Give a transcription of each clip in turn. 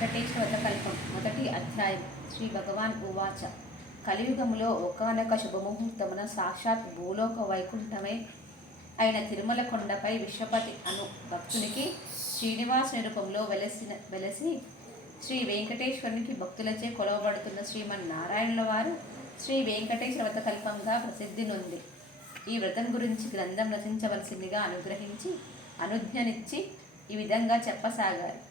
వెంకటేశ్వర కల్పం. మొదటి అధ్యాయం. శ్రీ భగవాన్ ఉవాచ. కలియుగములో ఒకనొక శుభముహూర్తమున సాక్షాత్ భూలోక వైకుంఠమే అయిన తిరుమల కొండపై విశ్వపతి అను భక్తునికి శ్రీనివాస రూపంలో వెలసిన వెలసి శ్రీ వెంకటేశ్వరునికి భక్తులచే కొలవబడుతున్న శ్రీమన్నారాయణుల వారు శ్రీ వెంకటేశ్వర వ్రత కల్పంగా ప్రసిద్ధి నొంది. ఈ వ్రతం గురించి గ్రంథం రచించవలసిందిగా అనుగ్రహించి అనుజ్ఞనిచ్చి ఈ విధంగా చెప్పసాగారు.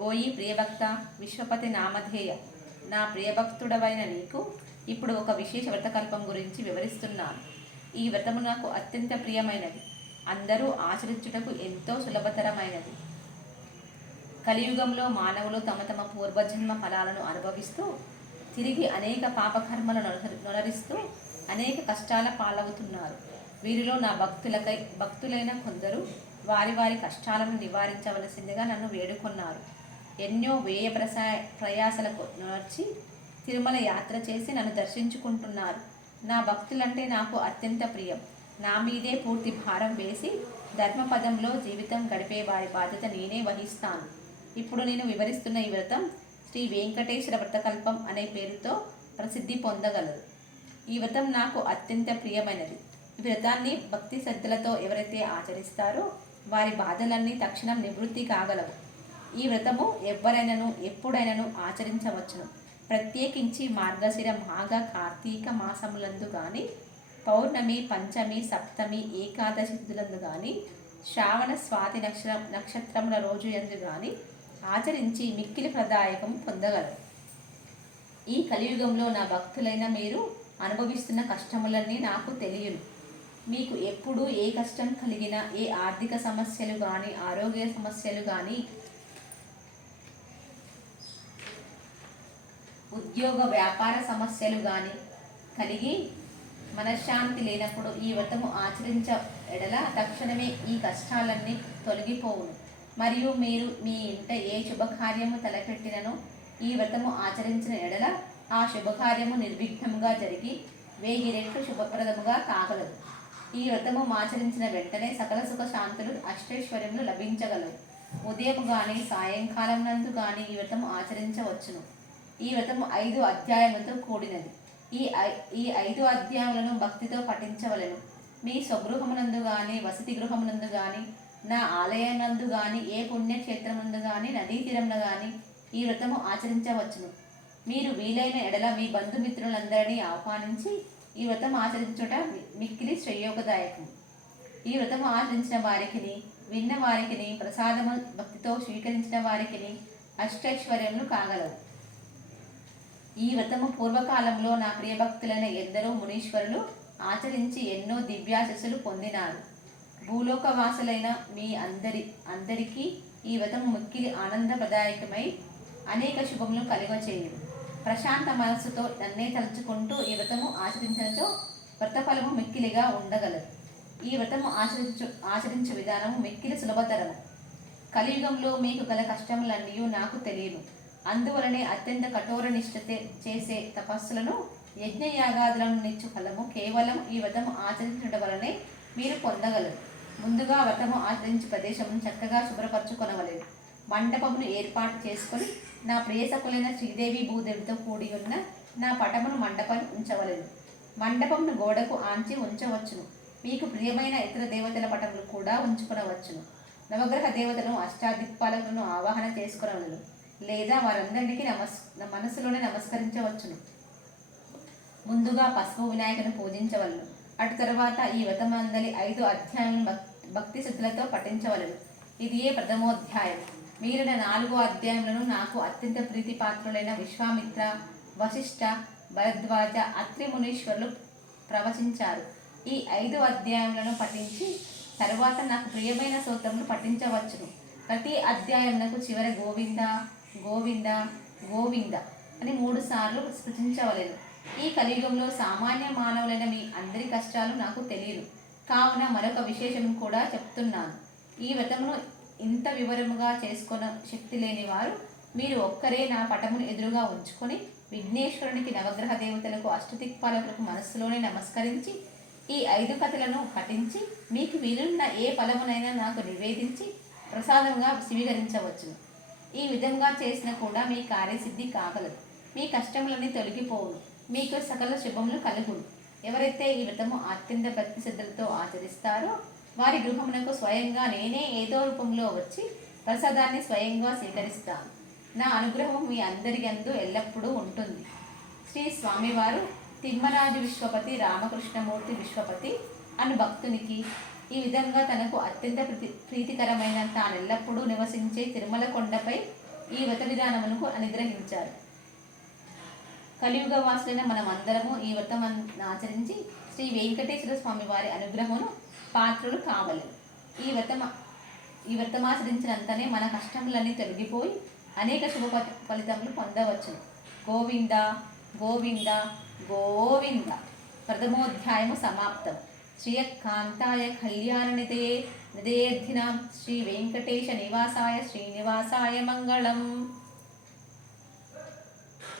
ఓయి ప్రియభక్త విశ్వపతి నామధేయ. నా ప్రియభక్తుడవైన నీకు ఇప్పుడు ఒక విశేష వ్రతకల్పం గురించి వివరిస్తున్నాను. ఈ వ్రతము నాకు అత్యంత ప్రియమైనది. అందరూ ఆచరించుటకు ఎంతో సులభతరమైనది. కలియుగంలో మానవులు తమ తమ పూర్వజన్మ ఫలాలను అనుభవిస్తూ తిరిగి అనేక పాపకర్మలను నొలరిస్తూ అనేక కష్టాల పాలవుతున్నారు. వీరిలో నా భక్తులకై భక్తులైన కొందరు వారి వారి కష్టాలను నివారించవలసిందిగా నన్ను వేడుకొన్నారు. ఎన్నో వ్యయ ప్రసా ప్రయాసలకు నోర్చి తిరుమల యాత్ర చేసి నన్ను దర్శించుకుంటున్నారు. నా భక్తులంటే నాకు అత్యంత ప్రియం. నా మీదే పూర్తి భారం వేసి ధర్మపదంలో జీవితం గడిపే వారి బాధ్యత నేనే వహిస్తాను. ఇప్పుడు నేను వివరిస్తున్న ఈ వ్రతం శ్రీ వెంకటేశ్వర వ్రతకల్పం అనే పేరుతో ప్రసిద్ధి పొందగలదు. ఈ వ్రతం నాకు అత్యంత ప్రియమైనది. ఈ వ్రతాన్ని భక్తి శ్రద్ధలతో ఎవరైతే ఆచరిస్తారో వారి బాధలన్నీ తక్షణం నివృత్తి కాగలవు. ఈ వ్రతము ఎవరైనను ఎప్పుడైనను ఆచరించవచ్చును. ప్రత్యేకించి మార్గశిర మాఘ కార్తీక మాసములందు కానీ పౌర్ణమి పంచమి సప్తమి ఏకాదశి తిథులందు కానీ శ్రావణ స్వాతి నక్షత్ర నక్షత్రముల రోజు ఎందు కానీ ఆచరించి మిక్కిలి ప్రదాయకం పొందగలరు. ఈ కలియుగంలో నా భక్తులైన మీరు అనుభవిస్తున్న కష్టములన్నీ నాకు తెలియను. మీకు ఎప్పుడు ఏ కష్టం కలిగినా ఏ ఆర్థిక సమస్యలు కానీ ఆరోగ్య సమస్యలు కానీ ఉద్యోగ వ్యాపార సమస్యలు కానీ కలిగి మనశ్శాంతి లేనప్పుడు ఈ వ్రతము ఆచరించ ఎడల తక్షణమే ఈ కష్టాలన్నీ తొలగిపోవును. మరియు మీరు మీ ఇంట ఏ శుభకార్యము తలపెట్టినను ఈ వ్రతము ఆచరించిన ఎడల ఆ శుభకార్యము నిర్విఘ్నముగా జరిగి వెయ్యి రెట్లు శుభప్రదముగా కాగలదు. ఈ వ్రతము ఆచరించిన వెంటనే సకల సుఖ శాంతులు అష్టైశ్వర్యములు లభించగలవు. ఉదయం కానీ సాయంకాలం నందు కానీ ఈ వ్రతము ఆచరించవచ్చును. ఈ వ్రతము ఐదు అధ్యాయములతో కూడినది. ఈ ఐ- ఈ ఐదు అధ్యాయములను భక్తితో పఠించవలెను. మీ స్వగృహమునందు కానీ వసతి గృహమునందు కానీ నా ఆలయనందు కానీ ఏ పుణ్యక్షేత్రమునందు కానీ నదీ తీరమున కానీ ఈ వ్రతము ఆచరించవచ్చును. మీరు వీలైన ఎడల మీ బంధుమిత్రులందరినీ ఆహ్వానించి ఈ వ్రతం ఆచరించుట మిక్కిలి శ్రేయోగదాయకం ఈ వ్రతము ఆచరించిన వారికిని విన్న వారికిని ప్రసాదము భక్తితో స్వీకరించిన వారికిని అష్టైశ్వర్యములు కాగలవు. ఈ వ్రతము పూర్వకాలంలో నా ప్రియభక్తులైన ఎందరో మునీశ్వరులు ఆచరించి ఎన్నో దివ్యాశస్సులు పొందినారు. భూలోకవాసులైన మీ అందరి అందరికీ ఈ వ్రతము మిక్కిలి ఆనందప్రదాయకమై అనేక శుభములు కలుగచేయును. ప్రశాంత మనస్సుతో నన్నే తలుచుకుంటూ ఈ వ్రతము ఆచరించడంతో వ్రతఫలము మిక్కిలిగా ఉండగలదు. ఈ వ్రతము ఆచరించు ఆచరించే విధానము మిక్కిలి సులభతరము. కలియుగంలో మీకు గల కష్టములన్నీ నాకు తెలియను అందువలనే అత్యంత కఠోర నిష్ఠతే చేసే తపస్సులను యజ్ఞయాగాదులను నిచ్చు ఫలము కేవలం ఈ వ్రతము ఆచరించడం వలనే మీరు పొందగలరు. ముందుగా వ్రతము ఆచరించే ప్రదేశమును చక్కగా శుభ్రపరచుకొనవలేదు మండపమును ఏర్పాటు చేసుకొని నా ప్రియసకులైన శ్రీదేవి భూదేవితో కూడి ఉన్న నా పటమును మండపం ఉంచవలేదు మండపమును గోడకు ఆంచి ఉంచవచ్చును. మీకు ప్రియమైన ఇతర దేవతల పటములు కూడా ఉంచుకొనవచ్చును. నవగ్రహ దేవతలను అష్టాదిక్పాలకులను ఆవాహన చేసుకునవలను. లేదా వారందరికీ నమస్ మనసులోనే నమస్కరించవచ్చును. ముందుగా పసుపు వినాయకుని పూజించవలను. అటు తర్వాత ఈ వ్రతమందలి ఐదు అధ్యాయాలను భక్తి శుద్ధులతో పఠించవలను. ఇది ఏ ప్రథమోధ్యాయం? మీరిన నాలుగో అధ్యాయములను నాకు అత్యంత ప్రీతిపాత్రులైన విశ్వామిత్ర వశిష్ఠ భరద్వాజ అత్రి మునీశ్వరులు ప్రవచించారు. ఈ ఐదు అధ్యాయములను పఠించి తరువాత నాకు ప్రియమైన సూత్రమును పఠించవచ్చును. ప్రతి అధ్యాయమునకు చివరి గోవింద గోవింద గోవింద అని మూడు సార్లు స్మృతించవలెను ఈ కలియుగంలో సామాన్య మానవులైన మీ అందరి కష్టాలు నాకు తెలియదు. కావున మరొక విశేషం కూడా చెప్తున్నాను. ఈ వ్రతమును ఇంత వివరముగా చేసుకున్న శక్తి లేని వారు మీరు ఒక్కరే నా పటమును ఎదురుగా ఉంచుకొని విఘ్నేశ్వరునికి నవగ్రహ దేవతలకు అష్టదిక్పాలకులకు మనస్సులోనే నమస్కరించి ఈ ఐదు కథలను పఠించి మీకు వీలున్న ఏ ఫలమునైనా నాకు నివేదించి ప్రసాదంగా స్వీకరించవచ్చును. ఈ విధంగా చేసిన కూడా మీ కార్యసిద్ధి కాగలదు. మీ కష్టములన్నీ తొలగిపోవును మీకు సకల శుభములు కలుగును. ఎవరైతే ఈ వ్రతము అత్యంత భక్తి ఆచరిస్తారో వారి గృహమునకు స్వయంగా నేనే ఏదో రూపంలో వచ్చి ప్రసాదాన్ని స్వయంగా స్వీకరిస్తాను. నా అనుగ్రహం మీ అందరికందు ఎల్లప్పుడూ ఉంటుంది. శ్రీ స్వామివారు తిమ్మరాజు విశ్వపతి రామకృష్ణమూర్తి విశ్వపతి అను భక్తునికి ఈ విధంగా తనకు అత్యంత ప్రీతి ప్రీతికరమైన తానెల్లప్పుడూ నివసించే తిరుమల కొండపై ఈ వ్రత విధానమునకు అనుగ్రహించారు. కలియుగ వాసులైన మనమందరము ఈ వ్రతం ఆచరించి శ్రీ వెంకటేశ్వర స్వామి వారి అనుగ్రహమును పాత్రులు కావాలి. ఈ వ్రతం ఈ వ్రతమాచరించినంతనే మన కష్టములన్నీ తొలగిపోయి అనేక శుభ ఫలితములు పొందవచ్చు. గోవింద గోవింద గోవింద. ప్రథమోధ్యాయము సమాప్తం. శ్రీయకాంతాయ కళ్యాణ నిదే నిదేర్థినాం శ్రీ వెంకటేశ నివాసాయ శ్రీనివాసాయ మంగళం.